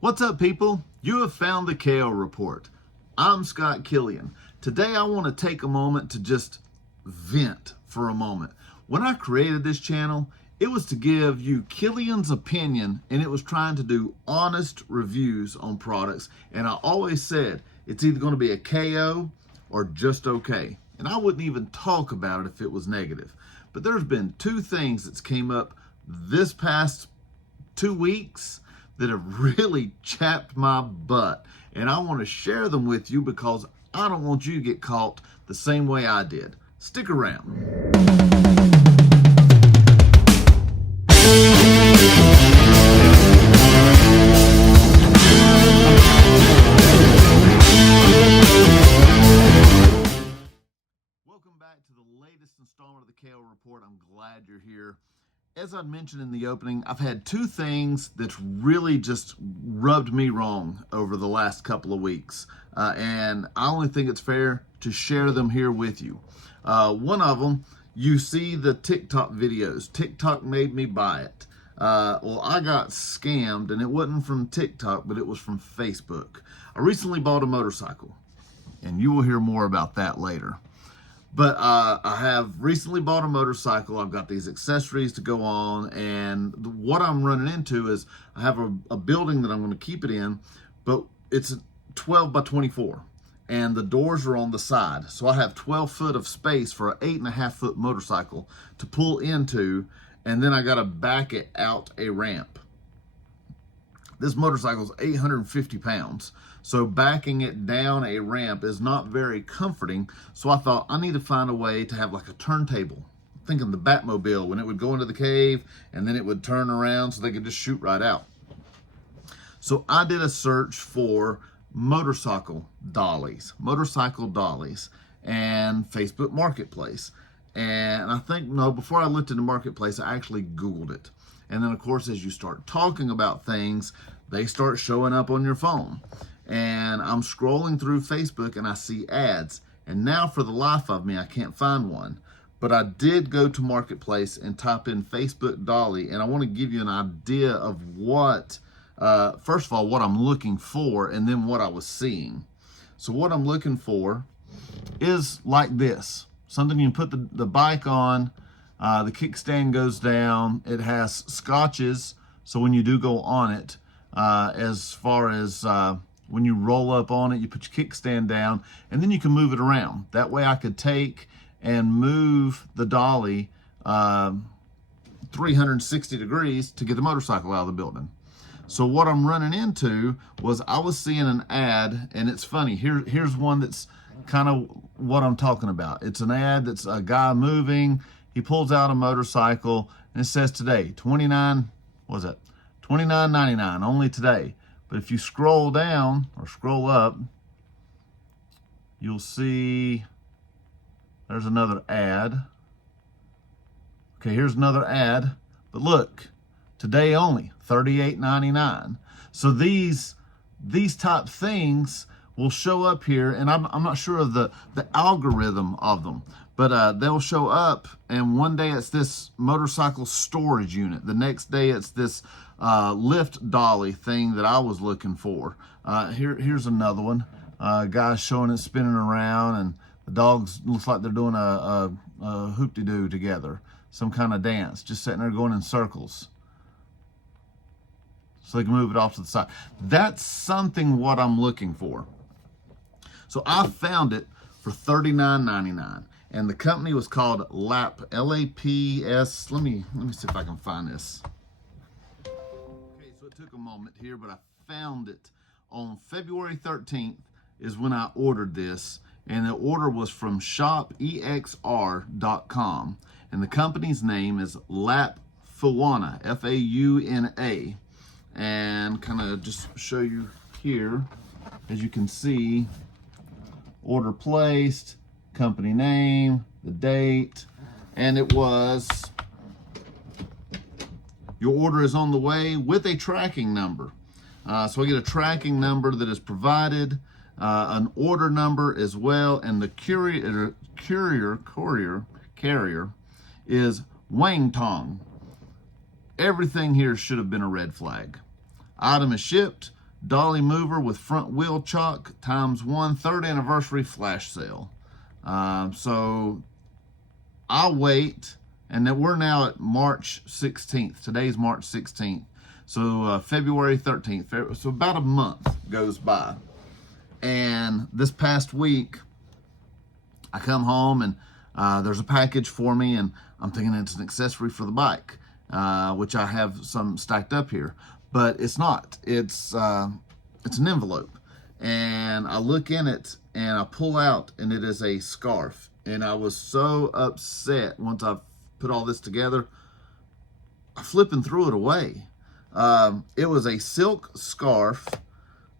What's up, people? You have found the KO Report. I'm Scott Killian. Today I want to take a moment to just vent for a moment. When I created this channel, it was to give you Killian's opinion, and it was trying to do honest reviews on products. And I always said it's either going to be a KO or just okay. And I wouldn't even talk about it if it was negative. But there's been two things that's came up this past 2 weeks that have really chapped my butt, and I want to share them with you because I don't want you to get caught the same way I did. Stick around. Welcome back to the latest installment of the KO Report. I'm glad you're here. As I mentioned in the opening, I've had two things that's really just rubbed me wrong over the last couple of weeks. And I only think it's fair to share them here with you. One of them, you see the TikTok videos. TikTok made me buy it. Well, I got scammed, and it wasn't from TikTok, but it was from Facebook. I recently bought a motorcycle, and you will hear more about that later. But I have recently bought a motorcycle. I've got these accessories to go on, and what I'm running into is I have a building that I'm going to keep it in, but it's 12 by 24, and the doors are on the side. So I have 12 foot of space for an 8.5 foot motorcycle to pull into, and then I got to back it out a ramp. This motorcycle is 850 pounds. So backing it down a ramp is not very comforting. So I thought I need to find a way to have like a turntable. Thinking the Batmobile, when it would go into the cave and then it would turn around so they could just shoot right out. So I did a search for motorcycle dollies and Facebook Marketplace. And I think, no, before I looked into Marketplace, I actually Googled it. And then of course, as you start talking about things, they start showing up on your phone. And I'm scrolling through Facebook and I see ads. And now for the life of me, I can't find one. But I did go to Marketplace and type in Facebook Dolly. And I want to give you an idea of what, first of all, what I'm looking for and then what I was seeing. So what I'm looking for is like this. Something you can put the bike on, the kickstand goes down. It has scotches. So when you do go on it, as far as when you roll up on it, you put your kickstand down, and then you can move it around. That way I could take and move the dolly 360 degrees to get the motorcycle out of the building. So what I'm running into was I was seeing an ad, and it's funny. Here's one that's kind of what I'm talking about. It's an ad that's a guy moving. He pulls out a motorcycle, and it says today, $29.99, only today. But if you scroll down or scroll up, you'll see there's another ad. Okay, here's another ad. But look, today only, $38.99. So these type things will show up here, and I'm not sure of the algorithm of them, but they'll show up, and one day it's this motorcycle storage unit. The next day it's this lift dolly thing that I was looking for. Here's another one. Guy's showing it spinning around, and the dogs looks like they're doing a hoop-de-doo together, some kind of dance, just sitting there going in circles so they can move it off to the side. That's something what I'm looking for. So I found it for $39.99, and the company was called LAP, L-A-P-S. Let me see if I can find this. Okay, so it took a moment here, but I found it on February 13th is when I ordered this, and the order was from shopexr.com, and the company's name is LAP Fauna, F-A-U-N-A, and kind of just show you here, as you can see, order placed, company name, the date, and it was, your order is on the way with a tracking number. So I get a tracking number that is provided, an order number as well, and the carrier is Wang Tong. Everything here should have been a red flag. Item is shipped, dolly mover with front wheel chuck ×1 3rd anniversary flash sale. So I'll wait, and then we're now at March 16th. Today's March 16th. So February 13th. So about a month goes by. And this past week, I come home and there's a package for me, and I'm thinking it's an accessory for the bike, which I have some stacked up here, but it's not. It's an envelope, and I look in it and I pull out, and it is a scarf. And I was so upset once I put all this together. I flipping threw it away. It was a silk scarf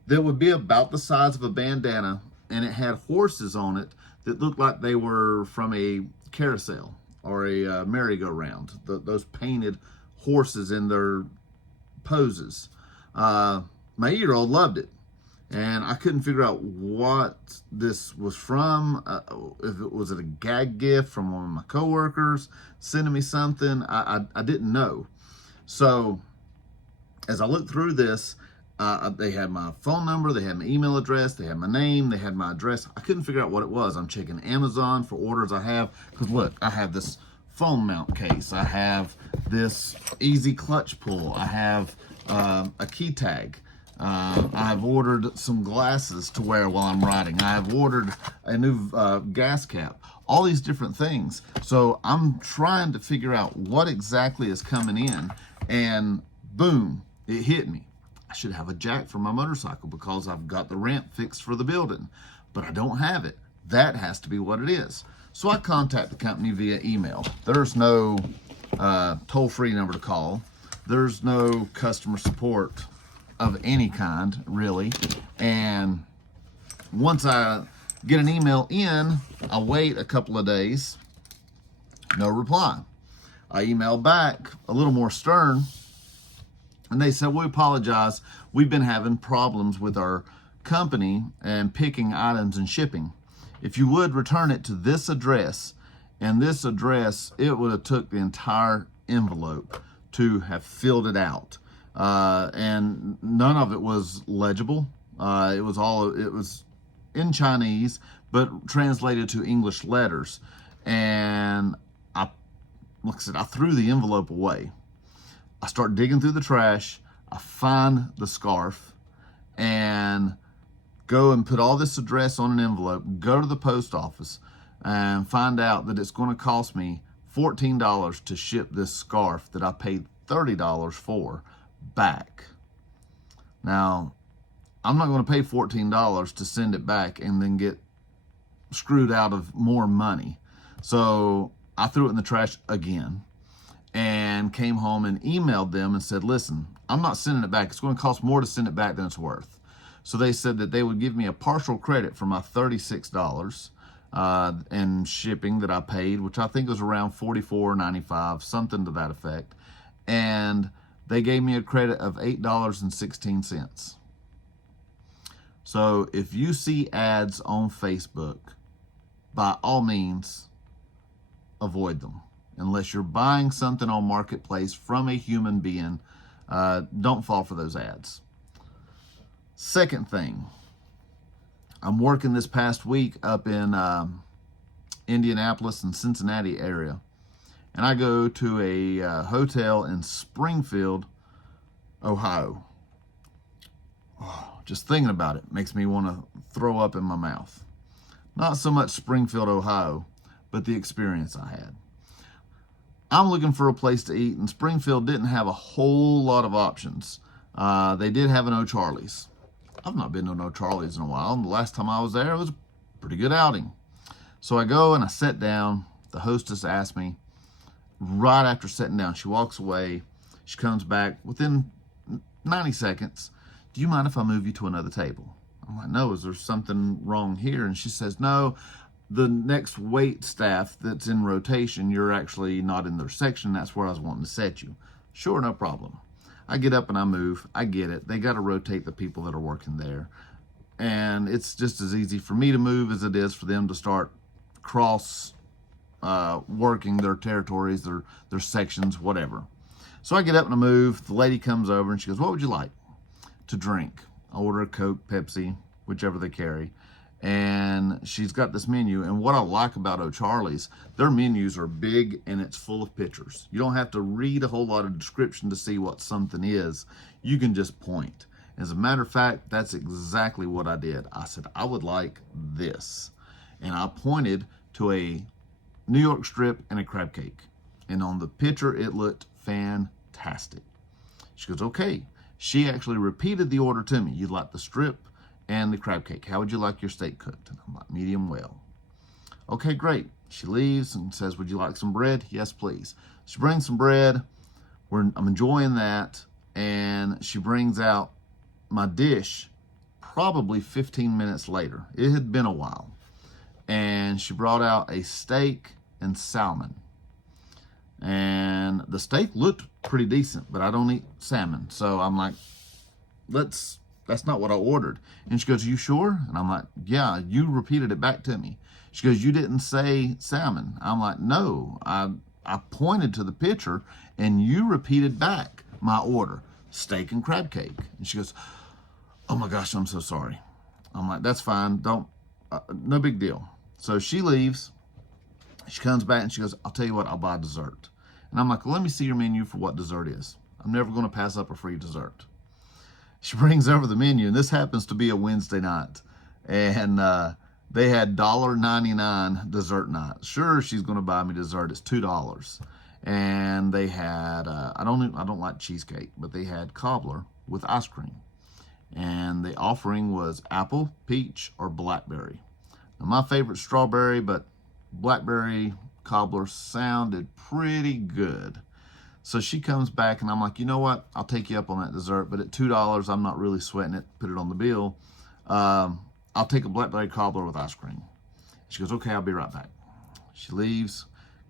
that would be about the size of a bandana, and it had horses on it that looked like they were from a carousel or a merry-go-round. Those painted horses in their poses. My 8-year-old loved it, and I couldn't figure out what this was from. If it was a gag gift from one of my coworkers sending me something, I didn't know. So as I looked through this, they had my phone number, they had my email address, they had my name, they had my address. I couldn't figure out what it was. I'm checking Amazon for orders I have, because look, I have this phone mount case, I have this easy clutch pull, I have a key tag, I have ordered some glasses to wear while I'm riding, I have ordered a new gas cap, all these different things. So I'm trying to figure out what exactly is coming in, and boom, it hit me. I should have a jack for my motorcycle because I've got the ramp fixed for the building, but I don't have it. That has to be what it is. So I contact the company via email. There's no toll-free number to call. There's no customer support of any kind, really. And once I get an email in, I wait a couple of days, no reply. I email back a little more stern, and they said, we apologize. We've been having problems with our company and picking items and shipping. If you would return it to this address, and this address, it would have took the entire envelope to have filled it out. And none of it was legible. It was in Chinese, but translated to English letters. And like I said, I threw the envelope away. I start digging through the trash, I find the scarf, and go and put all this address on an envelope, go to the post office, and find out that it's going to cost me $14 to ship this scarf that I paid $30 for back. Now, I'm not going to pay $14 to send it back and then get screwed out of more money. So I threw it in the trash again, and came home and emailed them and said, listen, I'm not sending it back. It's going to cost more to send it back than it's worth. So they said that they would give me a partial credit for my $36 in shipping that I paid, which I think was around $44.95, something to that effect. And they gave me a credit of $8.16. So if you see ads on Facebook, by all means, avoid them. Unless you're buying something on Marketplace from a human being, don't fall for those ads. Second thing, I'm working this past week up in Indianapolis and Cincinnati area, and I go to a hotel in Springfield, Ohio. Oh, just thinking about it makes me want to throw up in my mouth. Not so much Springfield, Ohio, but the experience I had. I'm looking for a place to eat, and Springfield didn't have a whole lot of options. They did have an O'Charlie's. I've not been to an O'Charlie's in a while, and the last time I was there, it was a pretty good outing. So I go and I sit down. The hostess asked me, right after sitting down, she walks away. She comes back within 90 seconds. Do you mind if I move you to another table? I'm like, no, is there something wrong here? And she says, no. The next wait staff that's in rotation, you're actually not in their section. That's where I was wanting to set you. Sure, no problem. I get up and I move. I get it. They got to rotate the people that are working there. And it's just as easy for me to move as it is for them to start cross working their territories, their sections, whatever. So I get up and I move. The lady comes over and she goes, what would you like to drink? I order a Coke, Pepsi, whichever they carry. And she's got this menu. And what I like about O'Charley's, their menus are big and it's full of pictures. You don't have to read a whole lot of description to see what something is. You can just point. As a matter of fact, that's exactly what I did. I said, I would like this. And I pointed to a New York strip and a crab cake. And on the picture, it looked fantastic. She goes, okay. She actually repeated the order to me. You'd like the strip and the crab cake. How would you like your steak cooked? And I'm like, medium well. Okay, great. She leaves and says, would you like some bread? Yes, please. She brings some bread. I'm enjoying that. And she brings out my dish probably 15 minutes later. It had been a while. And she brought out a steak and salmon. And the steak looked pretty decent, but I don't eat salmon. So I'm like, that's not what I ordered. And she goes, you sure? And I'm like, yeah, you repeated it back to me. She goes, you didn't say salmon. I'm like, no, I pointed to the picture and you repeated back my order, steak and crab cake. And she goes, oh my gosh, I'm so sorry. I'm like, that's fine. No big deal. So she leaves. She comes back and she goes, I'll tell you what, I'll buy dessert. And I'm like, well, let me see your menu for what dessert is. I'm never going to pass up a free dessert. She brings over the menu, and this happens to be a Wednesday night. And they had $1.99 dessert night. Sure, she's going to buy me dessert. It's $2. And they had, I don't like cheesecake, but they had cobbler with ice cream. And the offering was apple, peach, or blackberry. Now, my favorite strawberry, but blackberry cobbler sounded pretty good. So she comes back and I'm like, you know what? I'll take you up on that dessert, but at $2, I'm not really sweating it. Put it on the bill. I'll take a blackberry cobbler with ice cream. She goes, okay, I'll be right back. She leaves,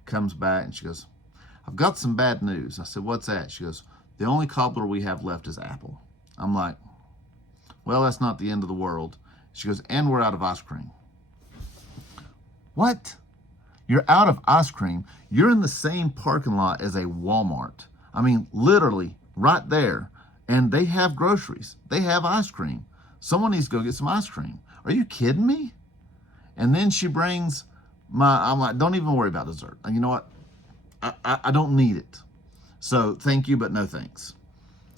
comes back, and she goes, I've got some bad news. I said, what's that? She goes, the only cobbler we have left is apple. I'm like, well, that's not the end of the world. She goes, and we're out of ice cream. What? You're out of ice cream. You're in the same parking lot as a Walmart. I mean, literally right there. And they have groceries. They have ice cream. Someone needs to go get some ice cream. Are you kidding me? And then she brings I'm like, don't even worry about dessert. And you know what? I don't need it. So thank you, but no thanks.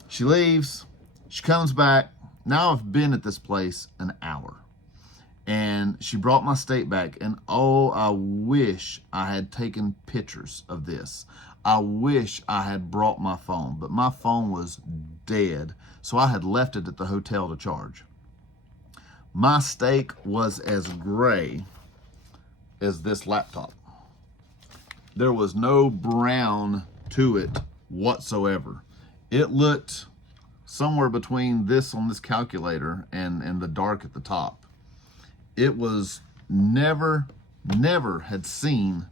She leaves. She comes back. Now I've been at this place an hour. And she brought my steak back, and oh, I wish I had taken pictures of this. I wish I had brought my phone, but my phone was dead, so I had left it at the hotel to charge. My steak was as gray as this laptop. There was no brown to it whatsoever. It looked somewhere between this on this calculator and the dark at the top. It was never had seen,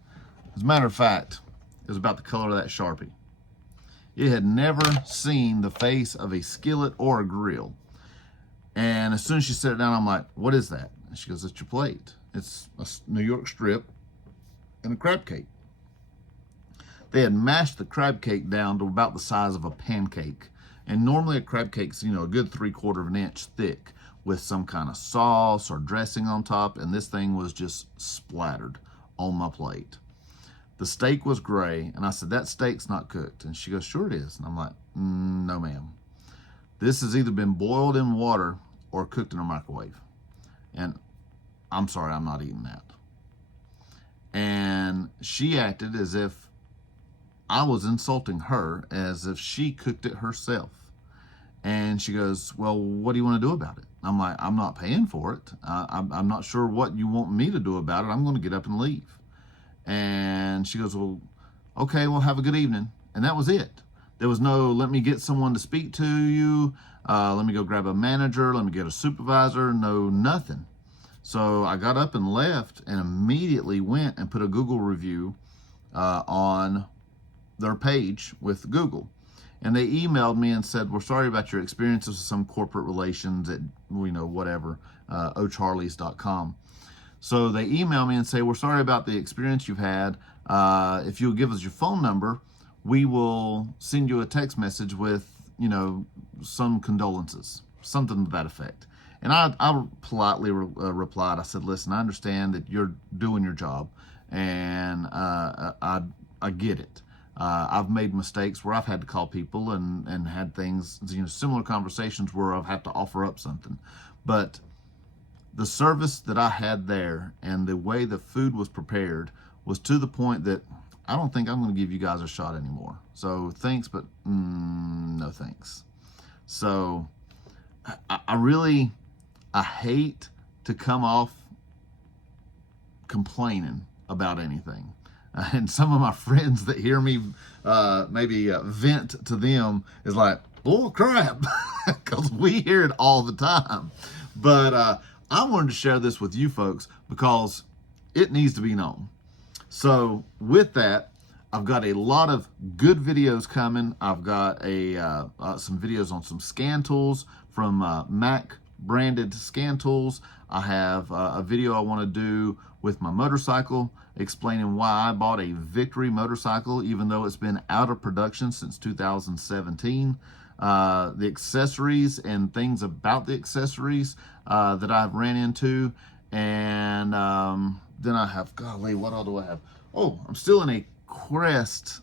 as a matter of fact, it was about the color of that Sharpie. It had never seen the face of a skillet or a grill. And as soon as she set it down, I'm like, what is that? And she goes, it's your plate. It's a New York strip and a crab cake. They had mashed the crab cake down to about the size of a pancake. And normally a crab cake's, a good 3/4 of an inch thick, with some kind of sauce or dressing on top, and this thing was just splattered on my plate. The steak was gray, and I said, that steak's not cooked. And she goes, sure it is. And I'm like, no ma'am. This has either been boiled in water or cooked in a microwave. And I'm sorry, I'm not eating that. And she acted as if I was insulting her, as if she cooked it herself. And she goes, well, what do you want to do about it? I'm like, I'm not paying for it. I'm not sure what you want me to do about it. I'm going to get up and leave. And she goes, well, okay, well, have a good evening. And that was it. There was no, let me get someone to speak to you. Let me go grab a manager. Let me get a supervisor. No, nothing. So I got up and left and immediately went and put a Google review on their page with Google. And they emailed me and said, we're sorry about your experiences with some corporate relations at, whatever, ocharleys.com. So they emailed me and say, we're sorry about the experience you've had. If you'll give us your phone number, we will send you a text message with, some condolences. something to that effect. And I politely replied. I said, listen, I understand that you're doing your job, and I get it. I've made mistakes where I've had to call people and had things, similar conversations where I've had to offer up something. But the service that I had there and the way the food was prepared was to the point that I don't think I'm going to give you guys a shot anymore. So thanks, but no thanks. So I hate to come off complaining about anything. And some of my friends that hear me maybe vent to them is like, bull crap, because we hear it all the time. But I wanted to share this with you folks because it needs to be known. So with that, I've got a lot of good videos coming. I've got some videos on some scan tools from Mac branded scan tools. I have a video I want to do with my motorcycle explaining why I bought a Victory motorcycle even though it's been out of production since 2017. The accessories and things about the accessories that I've ran into. And then I have, golly, what all do I have? Oh, I'm still in a quest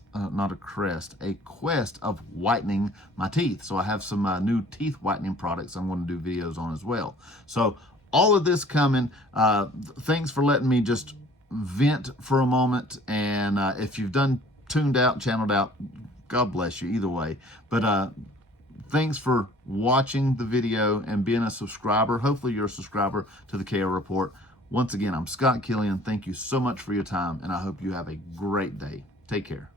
of whitening my teeth. So I have some new teeth whitening products I'm going to do videos on as well. So all of this coming. Thanks for letting me just vent for a moment. And if you've tuned out, channeled out, God bless you either way. But thanks for watching the video and being a subscriber. Hopefully you're a subscriber to the KO Report. Once again, I'm Scott Killian. Thank you so much for your time, and I hope you have a great day. Take care.